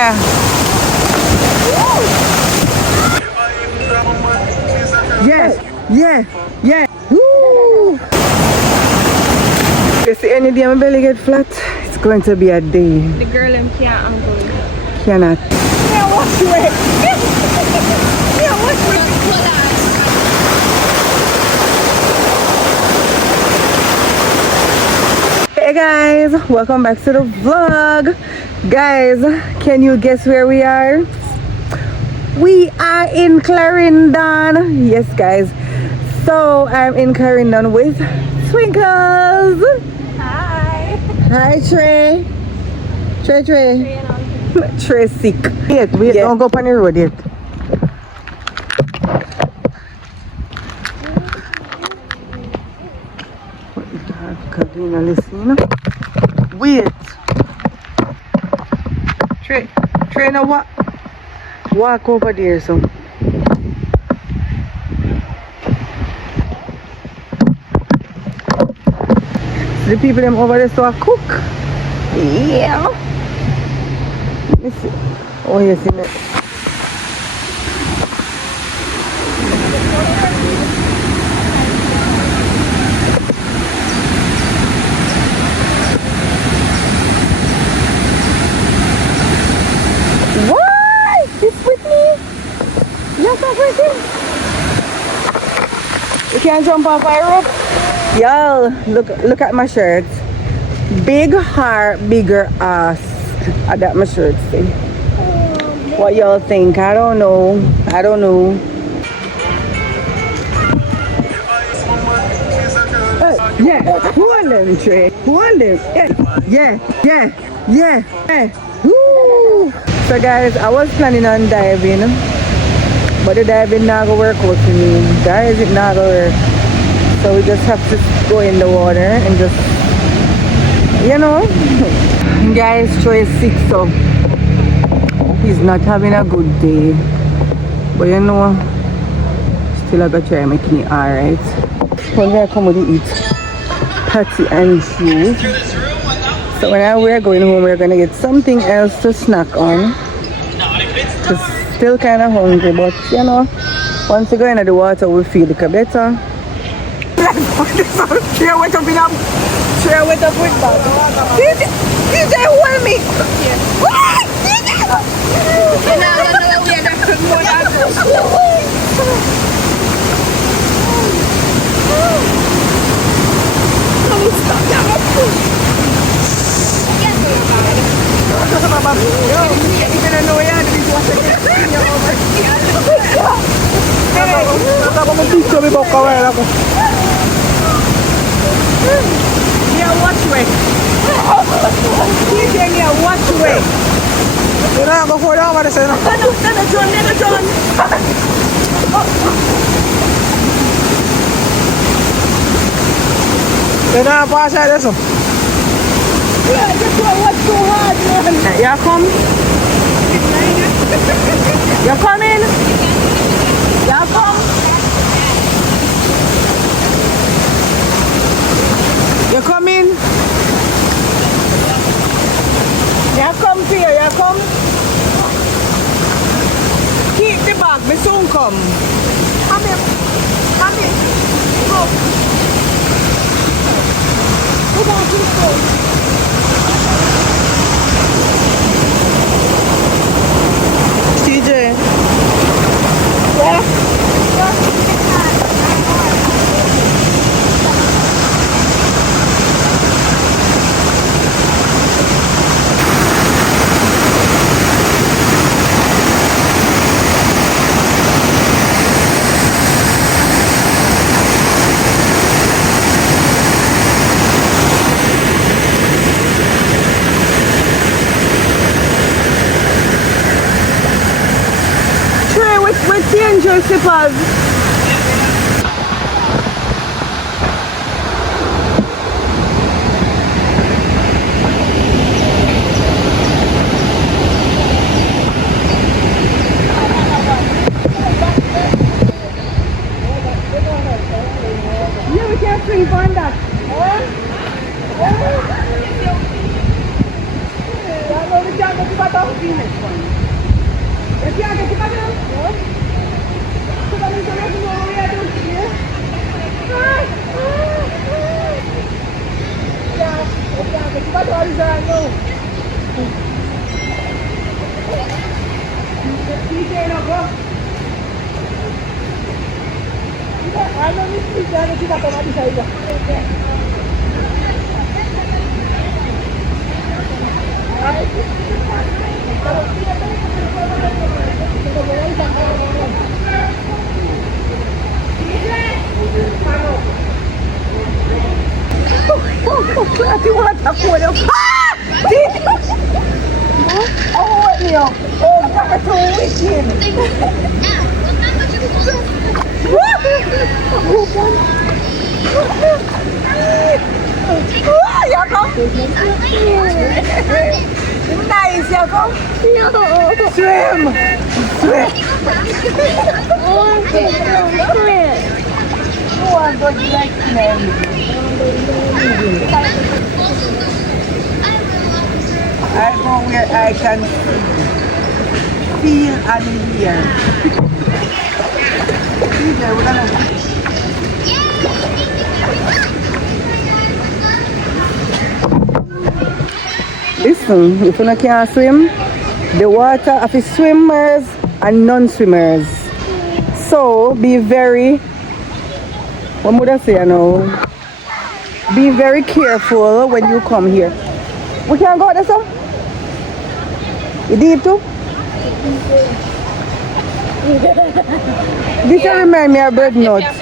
Yeah. Yeah. Woo! You see any day my belly get flat, it's going to be a day. The girl can't uncle. Cannot. Yeah, watch it. Yeah, watch it. Hey guys, welcome back to the vlog. Guys, can you guess where we are? We are in Clarendon. Yes guys, so I'm in Clarendon with Twinkles. Hi. Hi Trey. Trey sick. Wait, Yeah. Don't go up on the road yet. Wait. Trey, now what? Walk over there, so. The people them over there so I cook. Yeah. Let me see. Oh yes, in it. What? This with me? Yes, I'm with him. You can't jump off my rope. Yo, look at my shirt. Big heart, bigger ass. I got my shirt see. What y'all think? I don't know. Yeah, hold them, Trey. Hold them. Yeah. Woo! So guys, I was planning on diving, but the diving not gonna work out for me. Guys, it not gonna work. So we just have to go in the water and just, you know. Guys, Troy is sick, so he's not having a good day. But you know, still I gotta try making it alright. When I come to eat patty and cheese. So when we're going home, we're gonna get something else to snack on. Just still kind of hungry, but you know, once we go into the water, we feel like better. Share wet up with bag. DJ hold me. What? Yeah, watch way. Yeah, watch way. You know, go for down, what is it? No, John. You know, pass out this one. Yeah, just what's too hard, man. You come? You coming? You come? You coming? You come here, you come? Keep the bag, me soon come. Come here. Go. Come on, keep going. CJ. Yeah? Change your slippers. Yeah, we can't swing on that. We can't go to the Nice, Yako. Swim. Swim. I go where I can feel and hear. Listen, if you can't swim, the water of the swimmers and non-swimmers. So be very, what would I say now? Be very careful when you come here. We can go there, sir? You did too? This will remind me of bird nuts.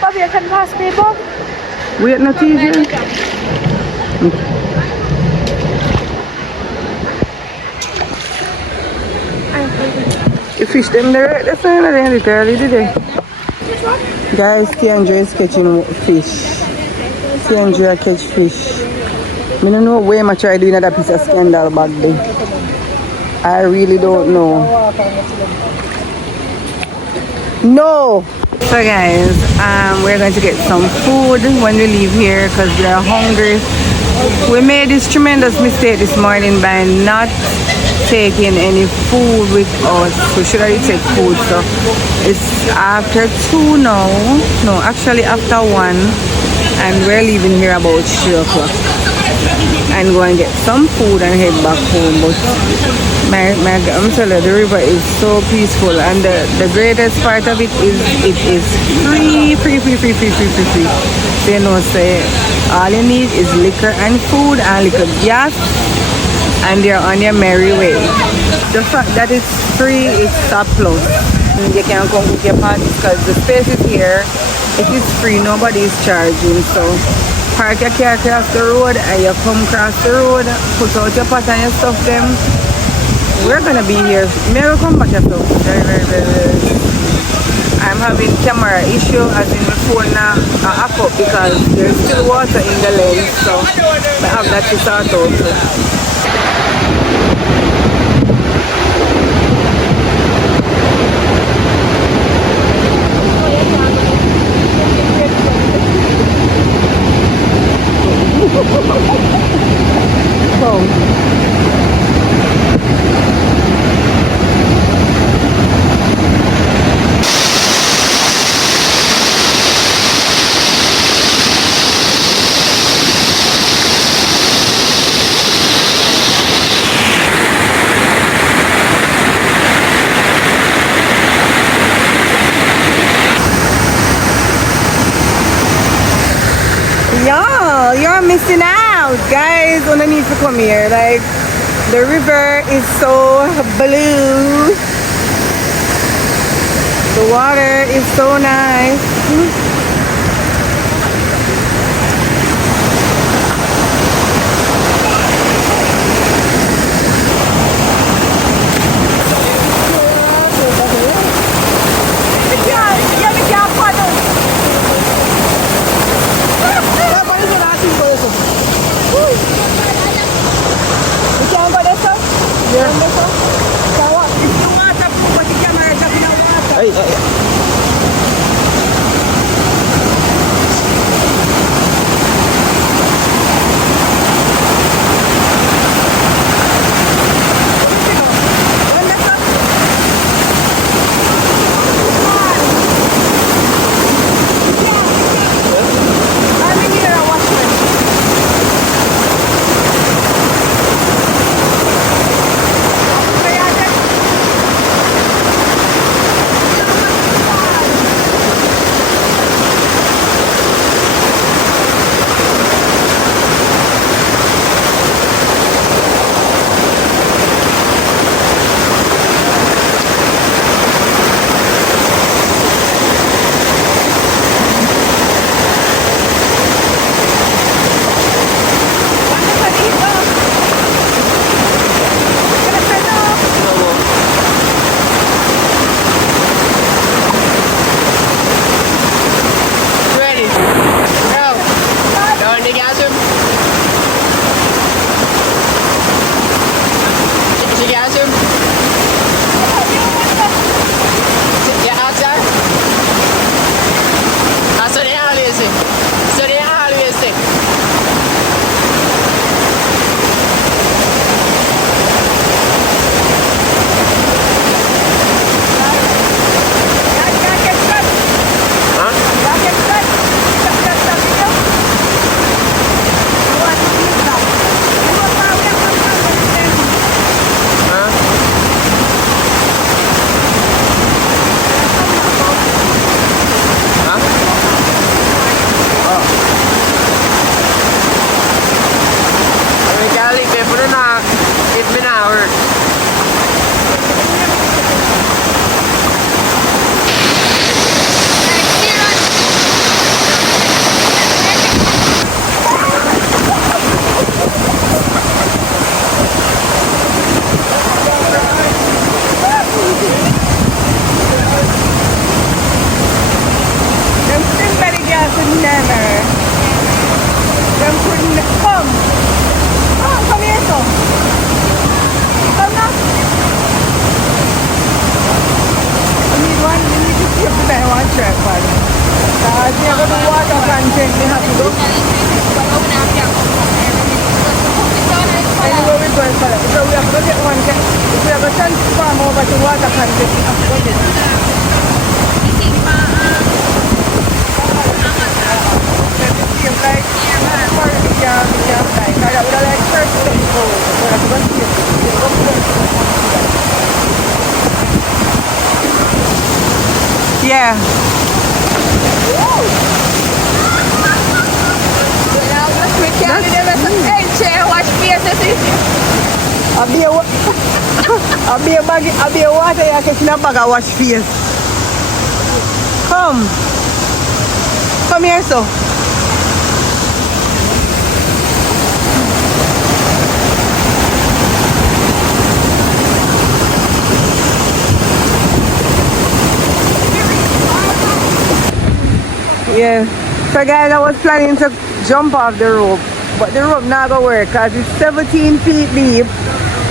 Bobby, you can pass me, Bob. Wait, not easy. You fish them there? That's not really early, did they? Guys, Tiandra is catching fish. Tiandra catch fish. I don't know where much I doing that piece of scandal back there. I really don't know. No! So guys, we're going to get some food when we leave here because we are hungry. We made this tremendous mistake this morning by not taking any food with us. We should already take food. So it's after 2 now. No, actually after 1. And we're leaving here about 3 o'clock. And go and get some food and head back home. But I'm telling you, the river is so peaceful, and the greatest part of it is free. They know say all you need is liquor and food and liquor gas, and you're on your merry way. The fact that it's free is a plus. You can come with your parties because the space is here. It is free, nobody is charging. So park your car across the road and you come across the road, put out your pot and your stuff them. We're gonna be here. May I come back yourself? Very. I'm having camera issue as in my phone now up because there's still water in the lens, so I have that to start out. Y'all, you're missing out, guys. Don't need to come here. Like, the river is so blue. The water is so nice. water content of budget. Same like for the jam, like I would have like first thing gold, but I was yeah. I'll be a water I can snap bag and wash face. Come here so. Yeah, so guys, I was planning to jump off the rope, but the rope not gonna work because it's 17 feet deep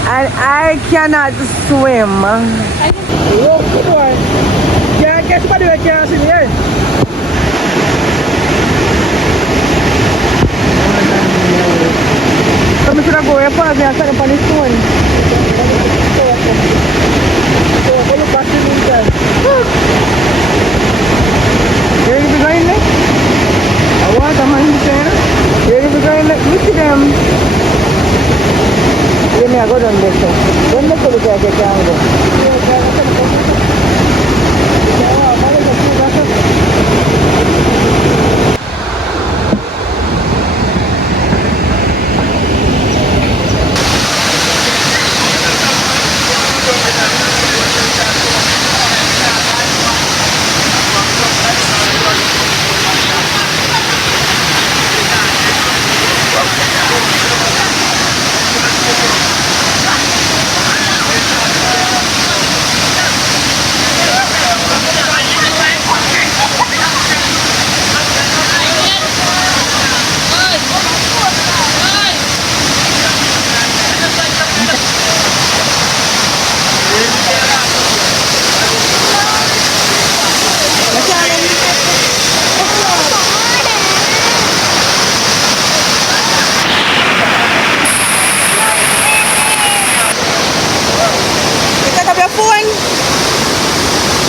and I cannot swim. Rope good one. Can't catch somebody that can't swim here. So I'm gonna go here for me and stand up on the stone. So I'm gonna back in inside. Here you be going there? I want a man saying. Here you be going there. Look at them. Let me go down there. Don't look at the camera.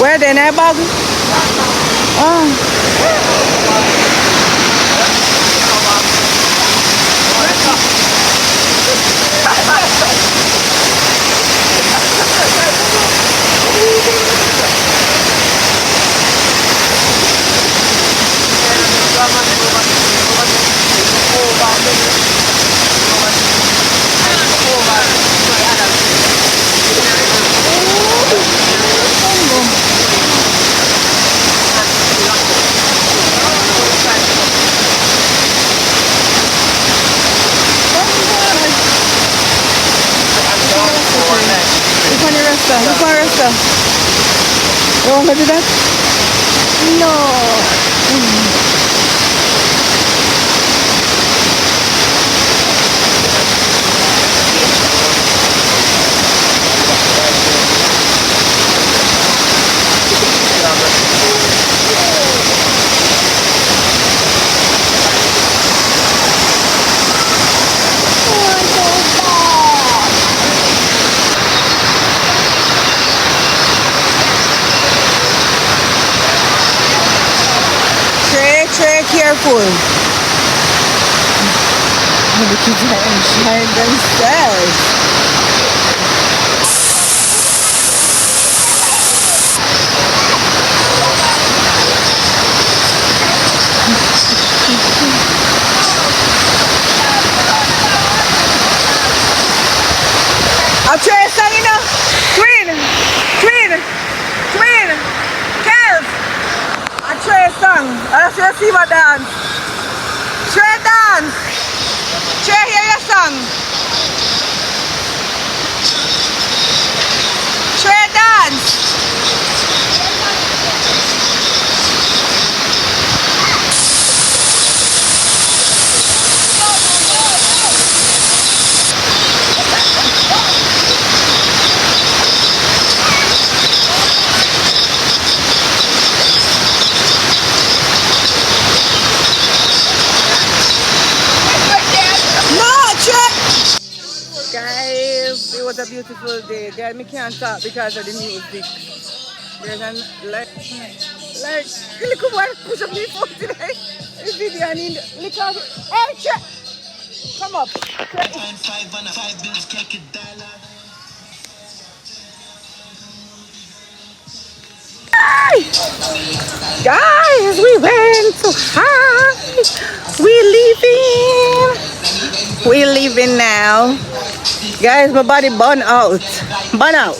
Where then I bag? Look for Rasta. You want to do that? No. Careful. The kids are enjoying themselves. I'll try a song, you know. Twin. Kelp. I'll try a song. I'll see my dance. Try dance. Try hear your song. Try dance. No, try. It was a beautiful day. Guys, me can't talk because of the music. There's an like look at one push up me phone today. This video I need look at hey check. Come up. Hi! Guys, we went so high. We leaving now. Guys, my body burn out. Bad.